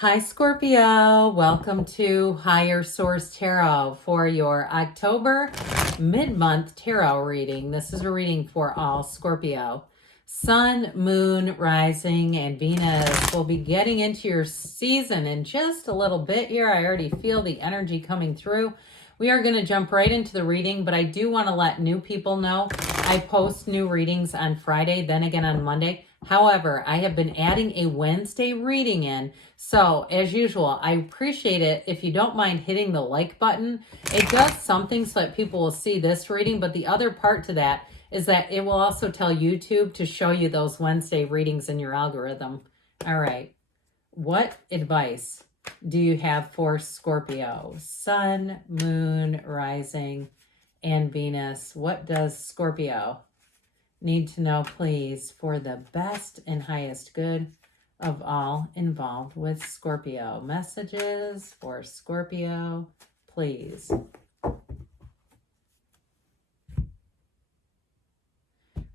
Hi, Scorpio. Welcome to Higher Source Tarot for your October mid-month tarot reading. This is a reading for all Scorpio. Sun, Moon, Rising, and Venus will be getting into your season in just a little bit here. I already feel the energy coming through. We are going to jump right into the reading, but I do want to let new people know I post new readings on Friday, then again on Monday. However, I have been adding a Wednesday reading in. So as usual, I appreciate it if you don't mind hitting the like button. It does something so that people will see this reading, but the other part to that is that it will also tell YouTube to show you those Wednesday readings in your algorithm. All right. What advice do you have for Scorpio? Sun, Moon, Rising, and Venus. What does Scorpio need to know, please, for the best and highest good of all involved with Scorpio? Messages for Scorpio, please.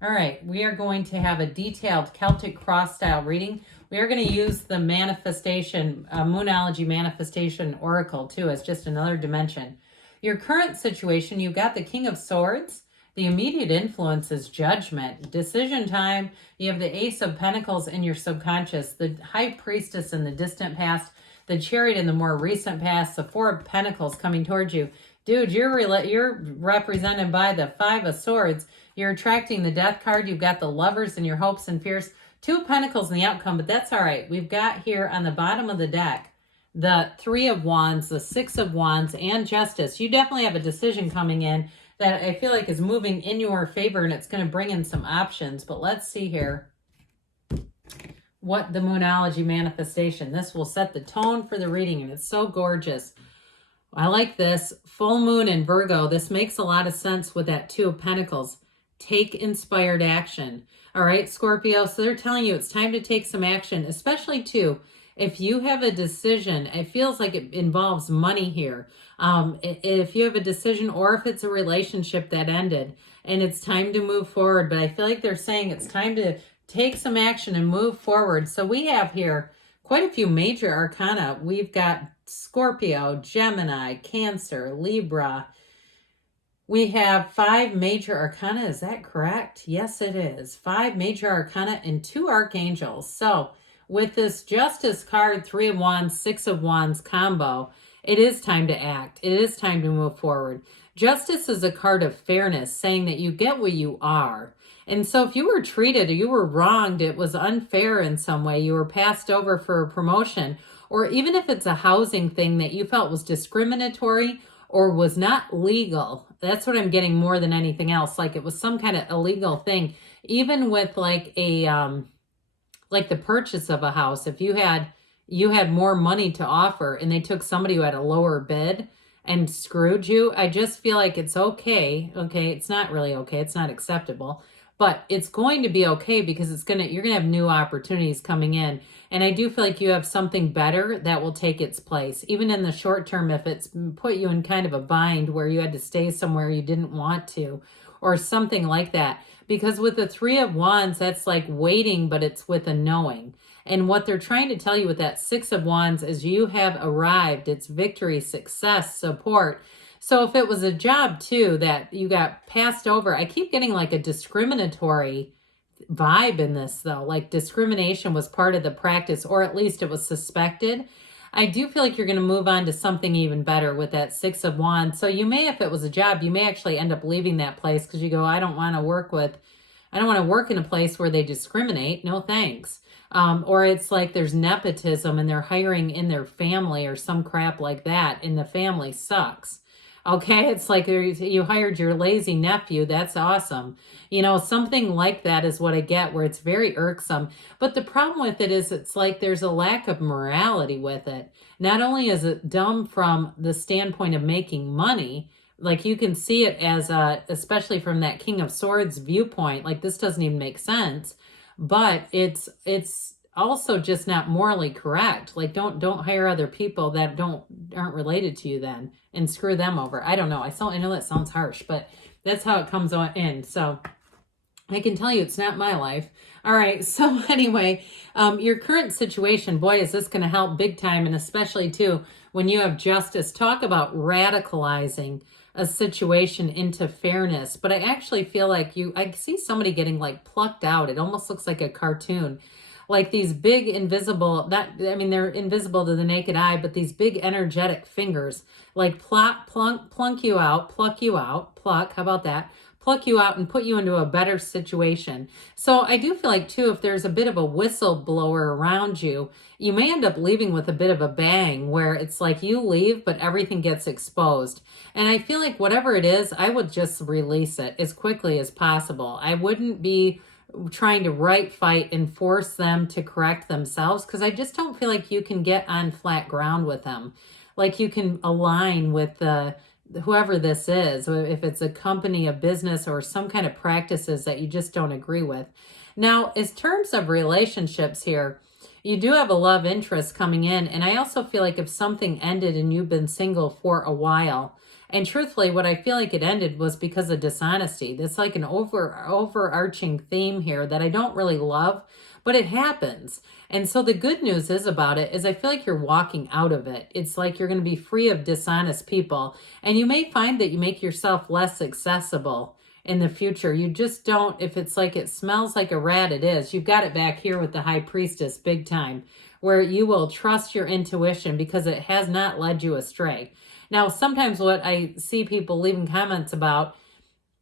All right, we are going to have a detailed Celtic cross style reading. We are going to use the manifestation, Moonology manifestation oracle too, as just another dimension. Your current situation, you've got the King of Swords. The immediate influence is judgment, decision time. You have the Ace of Pentacles in your subconscious, the High Priestess in the distant past, the Chariot in the more recent past, the Four of Pentacles coming towards you. Dude, you're represented by the Five of Swords. You're attracting the Death card. You've got the Lovers and your hopes and fears. Two of Pentacles in the outcome, but that's all right. We've got here on the bottom of the deck the Three of Wands, the Six of Wands, and Justice. You definitely have a decision coming in that I feel like is moving in your favor, and it's going to bring in some options. But let's see here what the Moonology manifestation. This will set the tone for the reading, and it's so gorgeous. I like this. Full moon in Virgo. This makes a lot of sense with that Two of Pentacles. Take inspired action. All right, Scorpio. So they're telling you it's time to take some action, especially too, if you have a decision. It feels like it involves money here. If you have a decision, or if it's a relationship that ended and it's time to move forward. But I feel like they're saying it's time to take some action and move forward. So we have here quite a few major arcana. We've got Scorpio, Gemini, Cancer, Libra. We have 5 major arcana. Is that correct? Yes, it is. 5 major arcana and 2 archangels. So with this Justice card, 3 of Wands, 6 of Wands combo, it is time to act. It is time to move forward. Justice is a card of fairness, saying that you get what you are. And so if you were treated or you were wronged, it was unfair in some way, you were passed over for a promotion, or even if it's a housing thing that you felt was discriminatory or was not legal, that's what I'm getting more than anything else. Like it was some kind of illegal thing, even with like a, like the purchase of a house. If you had more money to offer and they took somebody who had a lower bid and screwed you, I just feel like it's okay. Okay, it's not really okay. It's not acceptable, but it's going to be okay because you're going to have new opportunities coming in. And I do feel like you have something better that will take its place. Even in the short term, if it's put you in kind of a bind where you had to stay somewhere you didn't want to, or something like that. Because with the 3 of Wands, that's like waiting, but it's with a knowing. And what they're trying to tell you with that 6 of Wands is you have arrived. It's victory, success, support. So if it was a job too that you got passed over, I keep getting like a discriminatory vibe in this though. Like discrimination was part of the practice, or at least it was suspected. I do feel like you're going to move on to something even better with that 6 of Wands. So you may, if it was a job, you may actually end up leaving that place because you go, I don't want to work in a place where they discriminate. No thanks. Or it's like there's nepotism and they're hiring in their family or some crap like that, and the family sucks. Okay, it's like you hired your lazy nephew. That's awesome. You know, something like that is what I get, where it's very irksome. But the problem with it is it's like there's a lack of morality with it. Not only is it dumb from the standpoint of making money, like you can see it as especially from that King of Swords viewpoint, like this doesn't even make sense, but it's also just not morally correct. Like don't hire other people that aren't related to you then and screw them over. I don't know. I know that sounds harsh, but that's how it comes on in. So I can tell you it's not my life. All right. So anyway, your current situation, boy, is this going to help big time. And especially too, when you have justice, talk about radicalizing a situation into fairness. But I actually feel like I see somebody getting like plucked out. It almost looks like a cartoon. Like these big invisible, I mean, they're invisible to the naked eye, but these big energetic fingers, like plunk you out, pluck you out, pluck, how about that? Pluck you out and put you into a better situation. So I do feel like too, if there's a bit of a whistleblower around you, you may end up leaving with a bit of a bang where it's like you leave, but everything gets exposed. And I feel like whatever it is, I would just release it as quickly as possible. I wouldn't be trying to fight and force them to correct themselves, because I just don't feel like you can get on flat ground with them. Like you can align with whoever this is, if it's a company, a business, or some kind of practices that you just don't agree with. Now, as terms of relationships here, you do have a love interest coming in. And I also feel like if something ended and you've been single for a while, and truthfully, what I feel like it ended was because of dishonesty. That's like an overarching theme here that I don't really love, but it happens. And so the good news is about it is I feel like you're walking out of it. It's like you're going to be free of dishonest people. And you may find that you make yourself less accessible in the future. You just don't, if it's like it smells like a rat, it is. You've got it back here with the high priestess big time, where you will trust your intuition because it has not led you astray. Now, sometimes what I see people leaving comments about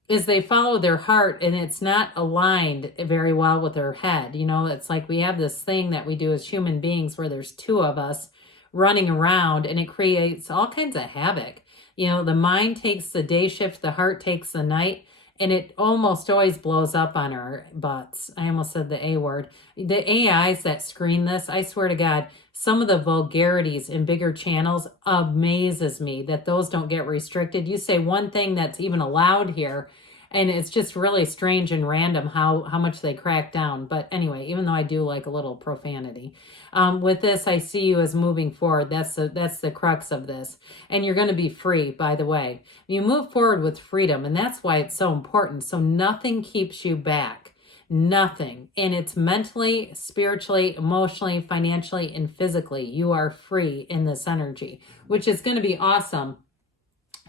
is they follow their heart and it's not aligned very well with their head. You know, it's like we have this thing that we do as human beings where there's two of us running around and it creates all kinds of havoc. You know, the mind takes the day shift, the heart takes the night, and it almost always blows up on our butts. I almost said the A word. The AIs that screen this, I swear to God, some of the vulgarities in bigger channels amazes me that those don't get restricted. You say one thing that's even allowed here, and it's just really strange and random how much they crack down. But anyway, even though I do like a little profanity, with this, I see you as moving forward. That's the crux of this. And you're going to be free, by the way. You move forward with freedom, and that's why it's so important. So nothing keeps you back. Nothing. And it's mentally, spiritually, emotionally, financially, and physically. You are free in this energy, which is going to be awesome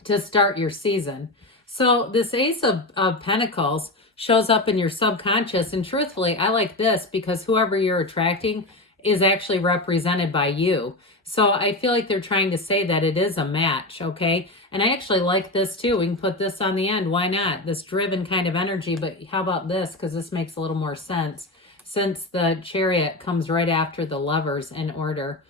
to start your season. So this Ace of Pentacles shows up in your subconscious. And truthfully, I like this because whoever you're attracting is actually represented by you. So I feel like they're trying to say that it is a match, okay? And I actually like this too. We can put this on the end. Why not? This driven kind of energy. But how about this? Because this makes a little more sense since the Chariot comes right after the Lovers in order.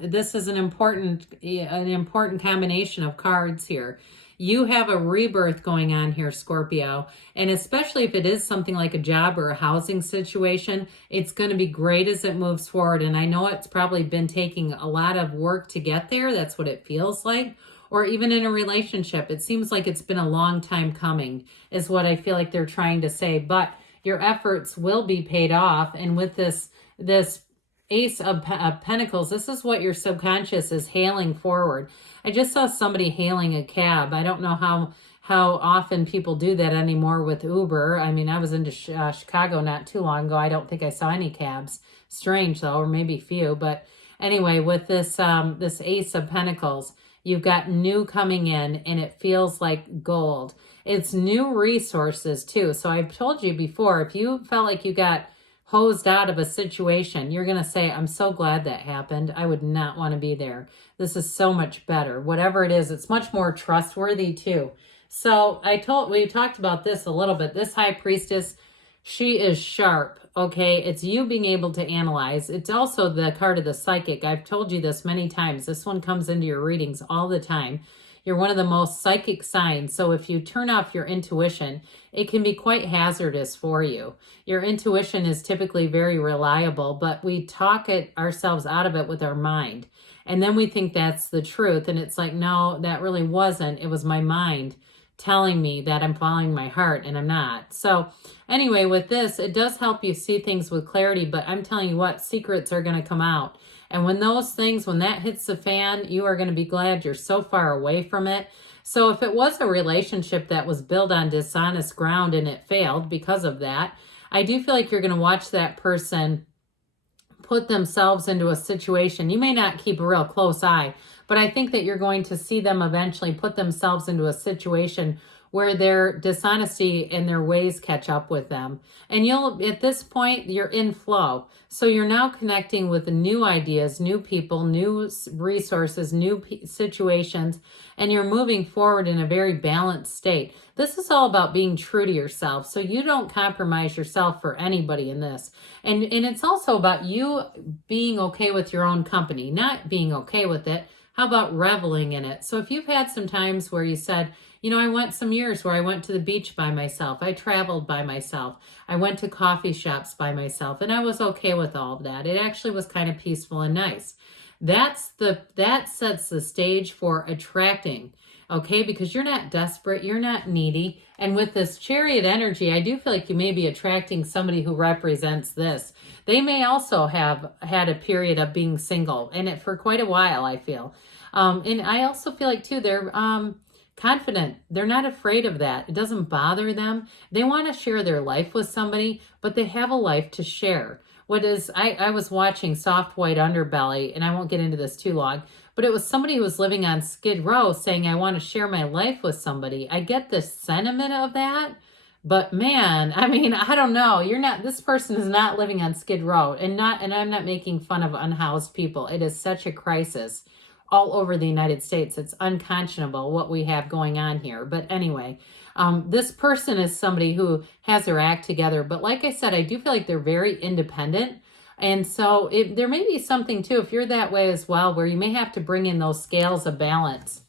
This is an important combination of cards here. You have a rebirth going on here, Scorpio. And especially if it is something like a job or a housing situation, it's going to be great as it moves forward. And I know it's probably been taking a lot of work to get there. That's what it feels like. Or even in a relationship, it seems like it's been a long time coming, is what I feel like they're trying to say. But your efforts will be paid off. And with this Ace of Pentacles, this is what your subconscious is hailing forward. I just saw somebody hailing a cab. I don't know how often people do that anymore with Uber. I mean, I was into Chicago not too long ago. I don't think I saw any cabs. Strange though, or maybe few. But anyway, with this Ace of Pentacles, you've got new coming in and it feels like gold. It's new resources too. So I've told you before, if you felt like you got hosed out of a situation, you're going to say, I'm so glad that happened. I would not want to be there. This is so much better. Whatever it is, it's much more trustworthy too. So we talked about this a little bit. This High Priestess, she is sharp. Okay. It's you being able to analyze. It's also the card of the psychic. I've told you this many times. This one comes into your readings all the time. You're one of the most psychic signs. So if you turn off your intuition, it can be quite hazardous for you. Your intuition is typically very reliable, but we talk ourselves out of it with our mind. And then we think that's the truth. And it's like, no, that really wasn't. It was my mind telling me that I'm following my heart and I'm not. So anyway, with this, it does help you see things with clarity, but I'm telling you what, secrets are going to come out. And when that hits the fan, you are going to be glad you're so far away from it. So if it was a relationship that was built on dishonest ground and it failed because of that, I do feel like you're going to watch that person put themselves into a situation. You may not keep a real close eye, but I think that you're going to see them eventually put themselves into a situation where their dishonesty and their ways catch up with them. And you'll, at this point, you're in flow. So you're now connecting with new ideas, new people, new resources, new situations, and you're moving forward in a very balanced state. This is all about being true to yourself. So you don't compromise yourself for anybody in this. And it's also about you being okay with your own company, not being okay with it. How about reveling in it? So if you've had some times where you said, you know, I went some years where I went to the beach by myself. I traveled by myself. I went to coffee shops by myself, and I was okay with all of that. It actually was kind of peaceful and nice. That sets the stage for attracting, okay? Because you're not desperate, you're not needy. And with this Chariot energy, I do feel like you may be attracting somebody who represents this. They may also have had a period of being single, and for quite a while, I feel. And I also feel like, too, they're confident. They're not afraid of that. It doesn't bother them. They want to share their life with somebody, but they have a life to share. I was watching Soft White Underbelly, and I won't get into this too long, but it was somebody who was living on Skid Row saying, I want to share my life with somebody. I get the sentiment of that, but man, I mean, I don't know. This person is not living on Skid Row, and I'm not making fun of unhoused people. It is such a crisis all over the United States. It's unconscionable what we have going on here. But anyway, this person is somebody who has their act together. But like I said, I do feel like they're very independent. And so there may be something too, if you're that way as well, where you may have to bring in those scales of balance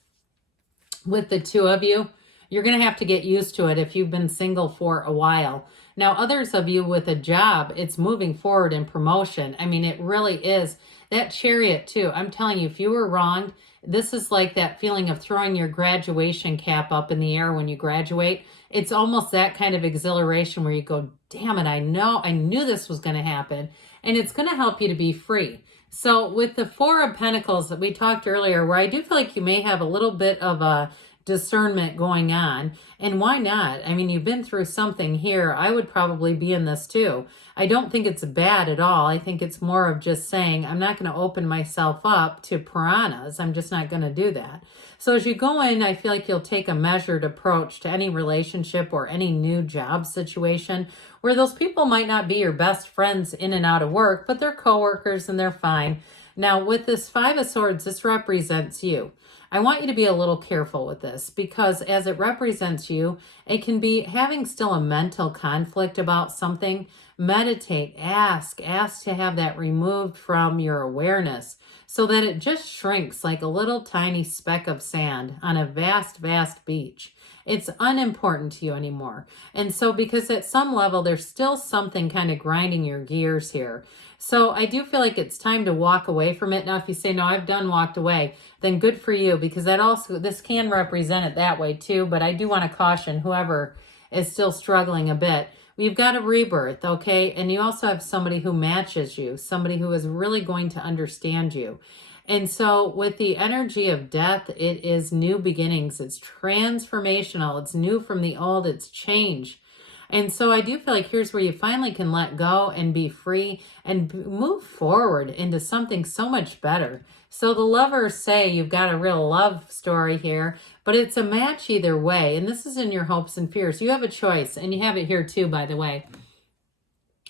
with the two of you. You're going to have to get used to it if you've been single for a while. Now, others of you with a job, it's moving forward in promotion. I mean, it really is. That Chariot too, I'm telling you, if you were wronged, this is like that feeling of throwing your graduation cap up in the air when you graduate. It's almost that kind of exhilaration where you go, damn it, I knew this was going to happen. And it's going to help you to be free. So with the Four of Pentacles that we talked earlier, where I do feel like you may have a little bit of a discernment going on, and why not? I mean, you've been through something here. I would probably be in this too. I don't think it's bad at all. I think it's more of just saying, I'm not going to open myself up to piranhas. I'm just not going to do that. So as you go in, I feel like you'll take a measured approach to any relationship or any new job situation where those people might not be your best friends in and out of work, but they're coworkers and they're fine. Now, with this Five of Swords, this represents you. I want you to be a little careful with this because as it represents you, it can be having still a mental conflict about something. Meditate, ask to have that removed from your awareness so that it just shrinks like a little tiny speck of sand on a vast, vast beach. It's unimportant to you anymore. And so because at some level, there's still something kind of grinding your gears here. So I do feel like it's time to walk away from it. Now, if you say, no, I've done walked away, then good for you, because this can represent it that way too. But I do want to caution whoever is still struggling a bit. You've got a rebirth, okay? And you also have somebody who matches you, somebody who is really going to understand you. And so with the energy of death, it is new beginnings. It's transformational. It's new from the old. It's change. And so I do feel like here's where you finally can let go and be free and move forward into something so much better. So the lovers say you've got a real love story here, but it's a match either way. And this is in your hopes and fears. You have a choice, and you have it here too, by the way.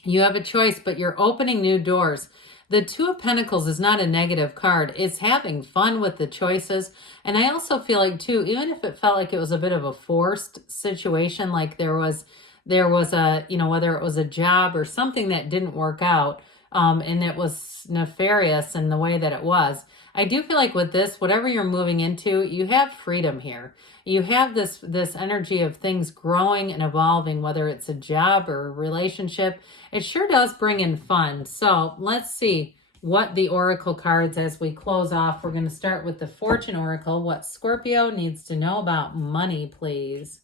You have a choice, but you're opening new doors. The Two of Pentacles is not a negative card. It's having fun with the choices. And I also feel like too, even if it felt like it was a bit of a forced situation, like there was a, whether it was a job or something that didn't work out, and it was nefarious in the way that it was. I do feel like with this, whatever you're moving into, you have freedom here. You have this energy of things growing and evolving, whether it's a job or a relationship. It sure does bring in fun. So let's see what the Oracle cards, as we close off, we're going to start with the Fortune Oracle. What Scorpio needs to know about money, please.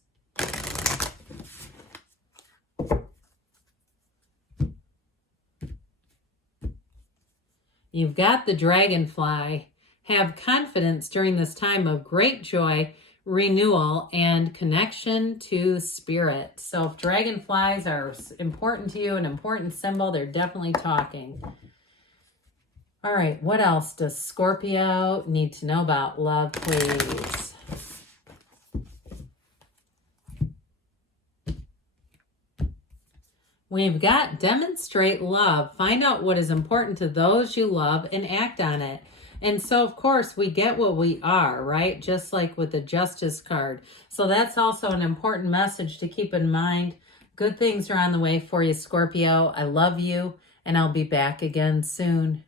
You've got the Dragonfly. Have confidence during this time of great joy. renewal, and connection to spirit. So if dragonflies are important to you, an important symbol, they're definitely talking. All right, what else does Scorpio need to know about love, please? We've got demonstrate love. Find out what is important to those you love and act on it. And so, of course, we get what we are, right? Just like with the Justice card. So that's also an important message to keep in mind. Good things are on the way for you, Scorpio. I love you, and I'll be back again soon.